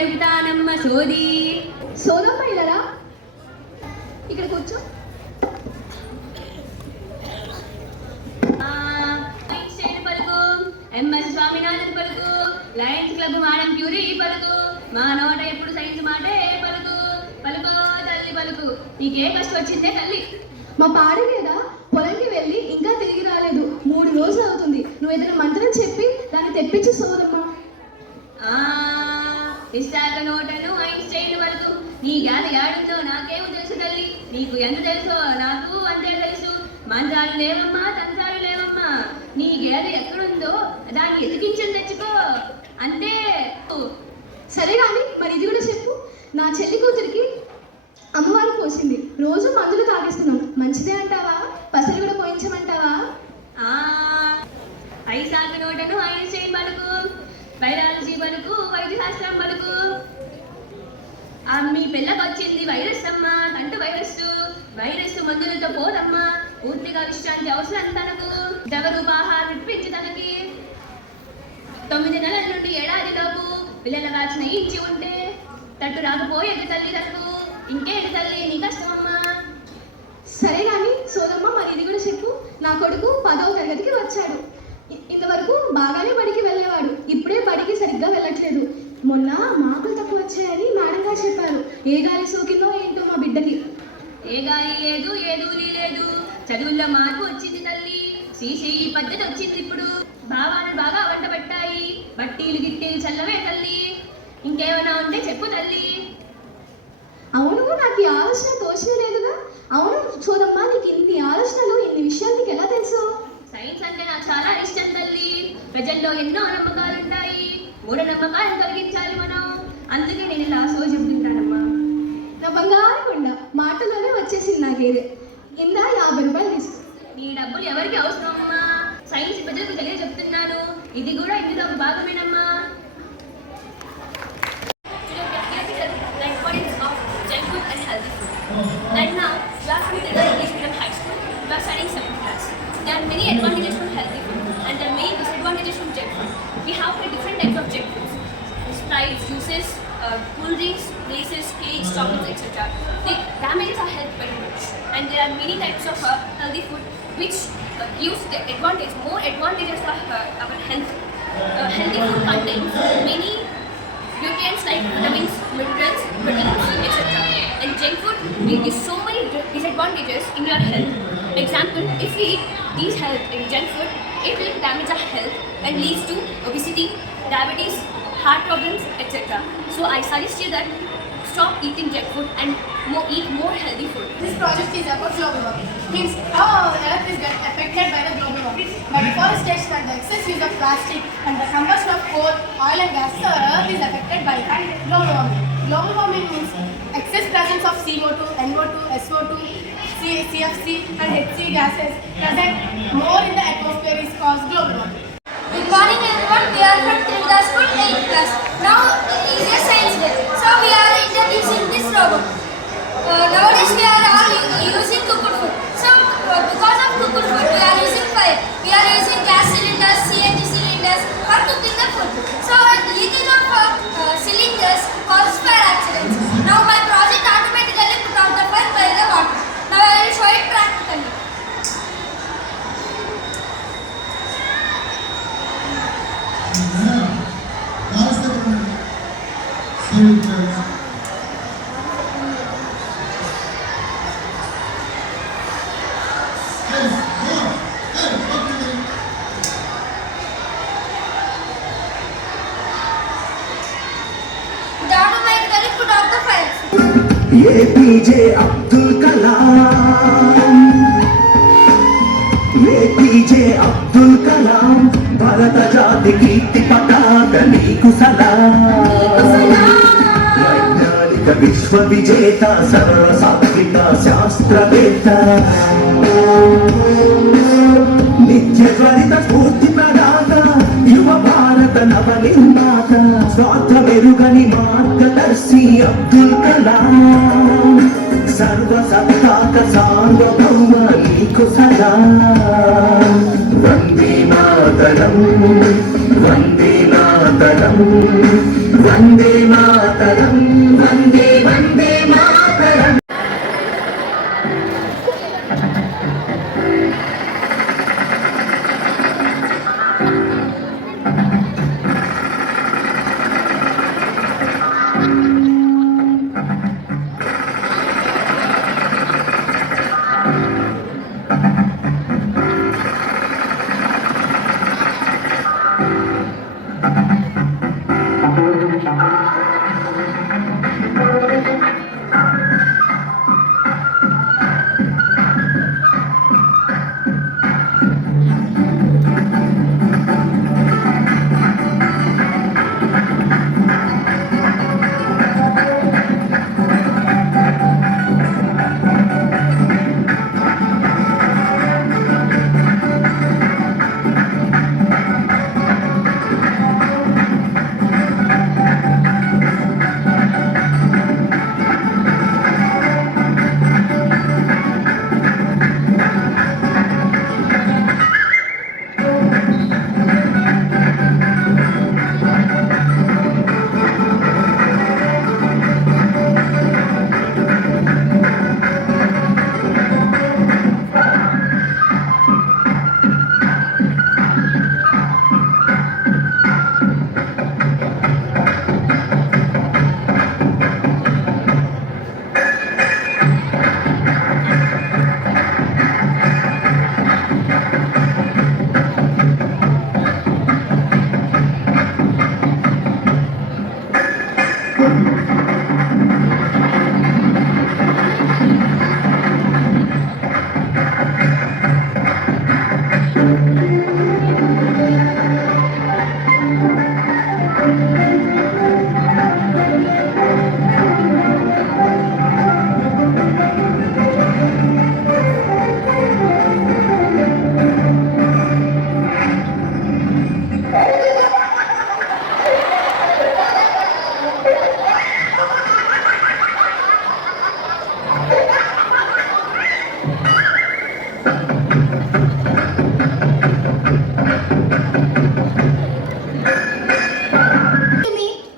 చెబుతానమ్మ సోది. సోదమ్మ ఇలారా, ఇక్కడ కూర్చో. ఐన్స్టైన్ పలుకు, ఎంఎస్ స్వామినాథన్ పలుకు, లయన్స్ క్లబ్ మాడం క్యూరీ పలుకు, మా నోట ఎప్పుడు సైన్స్ మాటే పలుకు. పలుకో తల్లి పలుకు, నీకే కష్టం వచ్చిందే తల్లి. మా పాడి మీద పొలంకి వెళ్ళి ఇంకా తిరిగి రాలేదు. 3 రోజులు అవుతుంది. నువ్వు ఏదైనా మంత్రం చెప్పి దాన్ని తెప్పించి సోదమ్మ. విశాఖ నోటను ఐన్స్టైన్ పలుకు, నీ జ్ఞాన ఏడుందో నాకేమో తెలుసు తల్లి. నీకు ఎంత తెలుసో నాకు అంతే తెలుసు. మంత్రాలు లేవమ్మా, తంత్రాలు లేవమ్మా. నీ గేద ఎక్కడుందో దాన్ని ఎతికించని తెచ్చుకో అంతే. సరే కానీ మరి ఇది కూడా చెప్పు. నా చెల్లి కూతురికి అమ్మవారు పోసింది. రోజు మందులు తాగేస్తున్నాం, మంచిదే అంటావా? పసలు కూడా పోయించమంటావా? ఐశాఖ నోటను ఐన్స్టైన్ పలుకు, బయాలజీ పలుకు, వైద్య శాస్త్రం పలుకు. మీ పిల్లకి వచ్చింది వైరస్ అమ్మా, తంటు వైరస్. వైరస్ మందులతో పోదమ్మా. పూర్తిగా విశ్రాంతి అవసరం తనకు. జగరూపాహారం విప్పించి తనకి 9 నెలల నుండి ఏడాది లోపు పిల్లల వ్యాక్సిన్ ఇచ్చి ఉంటే తట్టు రాకపోయేది తల్లి తనకు. ఇంకేది తల్లి నీ కష్టమమ్మా. సరే కానీ సోదమ్మ మరి ఇది కూడా చెప్పు. నా కొడుకు 10వ తరగతికి వచ్చాడు. ఇంతవరకు బాగానే బడికి వెళ్ళేవాడు. ఇప్పుడే బడికి సరిగ్గా వెళ్ళట్లేదు. మొన్న మార్కులు తక్కువ వచ్చాయని మేడం గారు చెప్పారు. ఏ గాలి సోకిందో ఏంటో మా బిడ్డకి. ఏ గాలి లేదు, ఏ ధూళి లేదు. చదువుల్లో మార్పు వచ్చింది తల్లి. సీసీ పద్ధతి వచ్చింది ఇప్పుడు. భావాలు బాగా వంట పెట్టాయి. బట్టీలు గిట్టీలు చల్లవే తల్లి. ఇంకేమైనా ఉంటే చెప్పు తల్లి. అవును, నాకు ఈ ఆలోచన తోచనే లేదుగా. అవును సోదమ్మ, నీకు ఇన్ని ఆలోచనలు, ఇన్ని విషయాలు నీకు ఎలా తెలుసు? సైన్స్ అంటే నాకు చాలా ఇష్టం తల్లి. ప్రజల్లో ఎన్నో నమ్మకాలు ఉంటాయి. మూఢనమ్మకాలను తొలగించాలి మనం. అందుకే నేను ఇలా సో చెబుతుంటానమ్మా. నా బంగారు కొండ మాటలోనే వచ్చేసింది నాకేదే. ఇందా 50 రూపాయలు తీసుకో. నీ డబ్బులు ఎవరికి అవసరం అమ్మా? సైన్స్ ప్రజలకు తెలియ చెప్తున్నాను. ఇది కూడా ఇందులో ఒక భాగమేనమ్మా. Right now, we are from the English medium high school. We are studying 7th class. There are many advantages from healthy food and there are many disadvantages from junk food. We have different types of junk foods: Sprites, juices, cool drinks, laces, cakes, chocolates, etc. They damages our health very much. And there are many types of healthy food which gives the advantage, more advantages for our health. Healthy food contains many nutrients like vitamins, minerals, proteins, etc. And junk food will give so many disadvantages in your health. Example, if we eat these junk food, it will damage our health and leads to obesity, diabetes, heart problems, etc. So I suggest you that stop eating junk food and eat more healthy food. This project is about global warming. Means how our earth is get affected by the global warming. By deforestation and the excess use of plastic and the combustion of coal, oil and gas, the earth is affected by global warming. Global warming means excess presence of CO2, NO2, SO2, CFC and HC gases present more in the atmosphere is caused global warming. Good morning everyone, we are from Trinidad School 8th class. Now it is a science day, so we are introducing this robot. Nowadays we are all using cooked food. So because of cooked food we are using fire. We are using gas cylinders, CNG cylinders for cooking the food. So leakage of cylinders causes fire accidents. Now my project automatically put out the fire by the water. Now I will show it practically. APJ Abdul Kalam, APJ Abdul Kalam, Bharata Jati Kirti Pataka Neeku Salam. Vaigyanika Vishwa Vijeta Sarva Satvika Shastraveta, Nitya Dvarita Spurti Pradata, Yuva Bharata Navalinata, Swatha Verugani Margadarshi Abdul Kalam, Sarva Sattaka Sarvabhauma Neeku Salam. Vande Mataram, Vande Mataram, Vande Mataram వందే వందే మాతరం.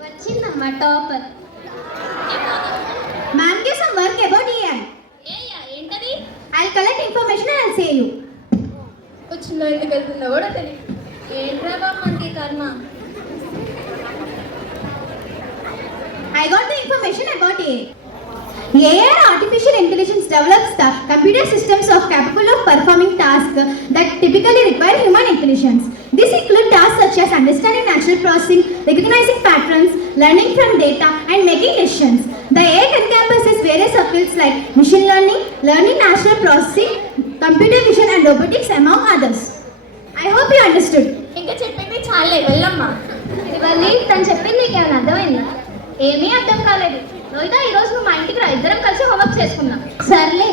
వచ్చిందమ్మా topper. Ma'am gave some work about AI. ఏంటది? I'll collect information and I'll say you. వచ్చిందో ఎందుకు వెళ్తుందో కూడా తెలియదు. ఏంట్రా బాబు మనకి కర్మ. I got the information about AI. AI or artificial intelligence develops the computer systems of capable of performing tasks that typically require human intelligence. These include tasks such as understanding natural processing, recognizing patterns, learning from data, and making decisions. The AI encompasses various fields like machine learning, learning natural processing, computer vision, and robotics, among others. I hope you understood. ఇంకా చెప్పింది చాలే, వెళ్ళమ్మా. ఇవన్నీ తను చెప్పింది నీకు ఏమైనా అర్థమైందా? ఏమీ అర్థం కాలేదు. రోహిత, ఈరోజు నువ్వు మా ఇంటికి రా, ఇద్దరం కలిసి హోంవర్క్ చేసుకుందాం. సర్లే.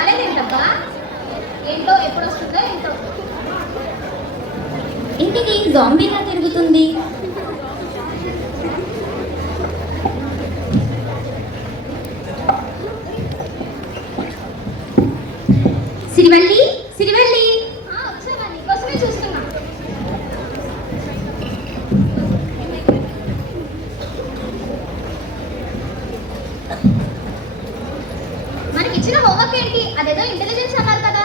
అదేంటబ్బా, ఏంటో ఎప్పుడు వస్తుందో ఏంటో. ఇంటికి జాంబీలా తిరుగుతుంది. సిరివల్లి, సిరివల్లి, వచ్చావా? నీకోసమే చూస్తున్నా. మనకి ఇచ్చిన హోంవర్క్ ఏంటి? అదేదో ఇంటెలిజెన్స్ అన్నారు కదా.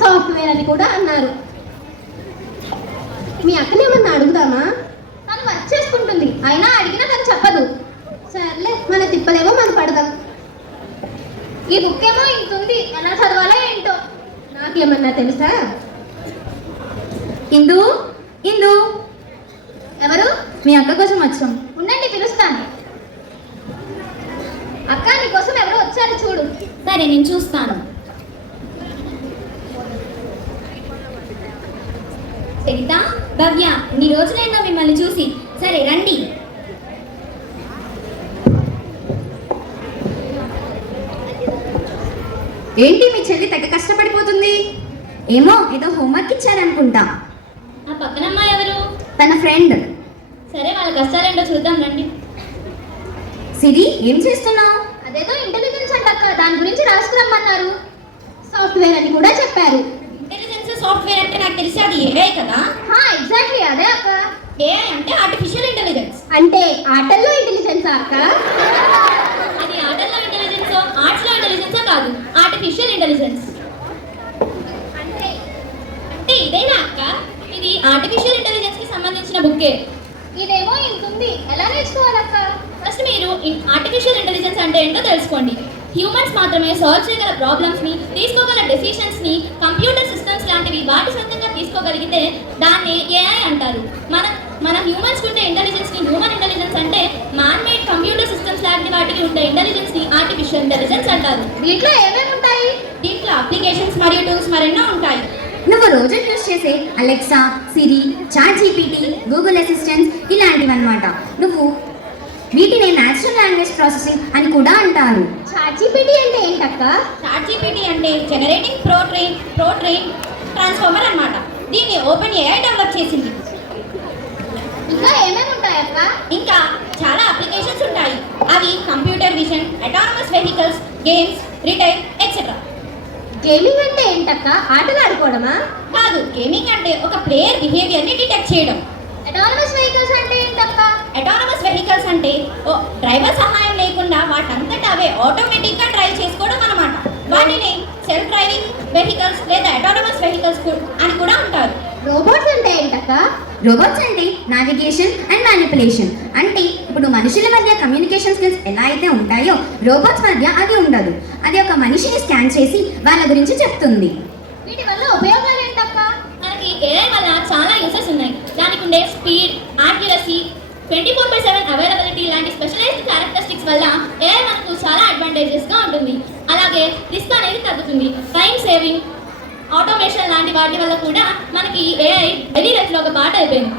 సాఫ్ట్వేర్ అని కూడా అన్నారు. మీ అక్కనేమన్నా అడుగుదామా? తను వర్క్ చేసుకుంటుంది, అయినా అడిగినా తను చెప్పదు. సర్లే, మన తిప్పలేమో మనం పడదాం. ఈ బుక్ ఏమో ఇంత ఉంది, ఎలా చదవాలో ఏంటో. నాకేమన్నా తెలుసా? ఇందు, ఇందు. ఎవరు? మీ అక్క కోసం వచ్చాం. ఉండండి, పిలుస్తాను. అక్క, నీ కోసం ఎవరో వచ్చారు, చూడు. సరే, నేను చూస్తాను. సరిత, భవ్య, ఇన్ని రోజులైందా మిమ్మల్ని చూసి. సరే రండి. ఏంటి మీ చెల్లి తెగ కష్టపడిపోతుంది? ఏమో, ఏదో హోంవర్క్ ఇచ్చారనుకుంటా. ఆ పక్కన అమ్మాయి ఎవరు? తన ఫ్రెండ్. సరే, వాళ్ళ కష్టాలేంటో చూద్దాం రండి. సిరి, ఏం చేస్తున్నావు? అదేదో ఇంటెలిజెన్స్ అంటక్క, దాని గురించి రాసుకురమ్మన్నారు. సాఫ్ట్వేర్ అని కూడా చెప్పారు. ఇంటెలిజెన్స్ సాఫ్ట్వేర్ సాఫ్ట్వేర్ అంటే నాకు తెలిసి అది ఏఐ కదా. ఎగ్జాక్ట్లీ అదే అక్క. ఏఐ అంటే ఆర్టిఫిషియల్ ఇంటెలిజెన్స్. అంటే ఆటల్లో ఇంటెలిజెన్స్ అక్క. అది ఆటల్లో ఇంటెలిజెన్స్, ఆర్ట్స్లో ఇంటెలిజెన్స్ కాదు, ఆర్టిఫిషియల్ ఇంటెలిజెన్స్. అంటే ఇదేనా అక్క? ఇది ఆర్టిఫిషియల్ ఇంటెలిజెన్స్ కి సంబంధించిన బుక్కే. ఇదేమో ఇంతుంది, ఎలా నేర్చుకోవాలక్క? ఫస్ట్ మీరు ఆర్టిఫిషియల్ ఇంటెలిజెన్స్ అంటే ఏంటో తెలుసుకోండి. హ్యూమన్స్ మాత్రమే సాల్వ్ చేయగల ప్రాబ్లమ్స్ని, తీసుకోగల డెసిషన్స్ని కంప్యూటర్ సిస్టమ్స్ లాంటివి వాటి సొంతంగా తీసుకోగలిగితే దాన్ని ఏఐ అంటారు. మన హ్యూమన్స్ ఉండే ఇంటెలిజెన్స్ని హ్యూమన్ ఇంటెలిజెన్స్ అంటే మ్యాన్ మేడ్ కంప్యూటర్ సిస్టమ్స్ లాంటి వాటికి ఉండే ఇంటెలిజెన్స్ని ఆర్టిఫిషియల్ ఇంటెలిజెన్స్ అంటారు. దీంట్లో ఏమేమి ఉంటాయి? దీంట్లో అప్లికేషన్స్ మరియు టూల్స్ మరెన్నో ఉంటాయి. నువ్వు రోజు యూస్ చేసే అలెక్సా, సిరి, చాట్ జీపీటీ, గూగుల్ అసిస్టెంట్ ఇలాంటివన్నమాట. నువ్వు వీటిని న్యాచురల్ లాంగ్వేజ్ ప్రాసెసింగ్ అని కూడా అంటారు. చాట్‌జీపీటీ అంటే ఏంటక్క? చాట్ జీపీటీ అంటే జనరేటింగ్ ప్రో ట్రైన్ ట్రాన్స్ఫార్మర్ అన్నమాట. దీన్ని ఓపెన్ ఏఐ డెవలప్ చేసింది. ఇంకా ఏమేమి ఉంటాయక్క? ఇంకా చాలా అప్లికేషన్స్ ఉంటాయి. అవి computer vision, autonomous vehicles, games, retail etcetera. Gaming అంటే ఏంటక్క? ఆటలు ఆడుకోవడమా? కాదు, గేమింగ్ అంటే ఒక ప్లేయర్ బిహేవియర్ని డిటెక్ట్ చేయడం. అటానమస్ వెహికల్స్ అంటే ఏంటక్క? అటానమస్ వెహికల్స్ అంటే డ్రైవర్ సహాయం లేకుండా వాటంతటా అవే ఆటోమేటిక్గా డ్రైవ్ చేసుకోవడం అన్నమాట. వాటిని సెల్ఫ్ డ్రైవింగ్ వెహికల్స్ లేదా అటానమస్ వెహికల్స్ అని కూడా అంటారు. రోబోట్స్ అంటే ఏంటక్క? రోబోట్స్ అంటే నావిగేషన్ అండ్ మ్యానిపులేషన్. అంటే ఇప్పుడు మనుషుల మధ్య కమ్యూనికేషన్ స్కిల్స్ ఎలా అయితే ఉంటాయో రోబోట్స్ మధ్య అది ఉండదు. అది ఒక మనిషిని స్కాన్ చేసి వాళ్ళ గురించి చెప్తుంది. వీటి వల్ల ఉపయోగాలు ఏంటక్క? మనకి ఏఐ వల్ల చాలా యూసెస్ ఉన్నాయి. దానికి ఉండే స్పీడ్, యాక్యురసీ, 24/7 అవైలబిలిటీ లాంటి స్పెషలైజ్డ్ క్యారెక్టరిస్టిక్స్ వల్ల ఏఐ మనకు చాలా అడ్వాంటేజెస్గా ఉంటుంది. అలాగే రిస్క్ అనేది తగ్గుతుంది. టైం సేవింగ్, ఆటోమేషన్ లాంటి వాటి వల్ల కూడా మనకి ఏఐ డైలీ లైఫ్లో ఒక పార్ట్ అయిపోయింది.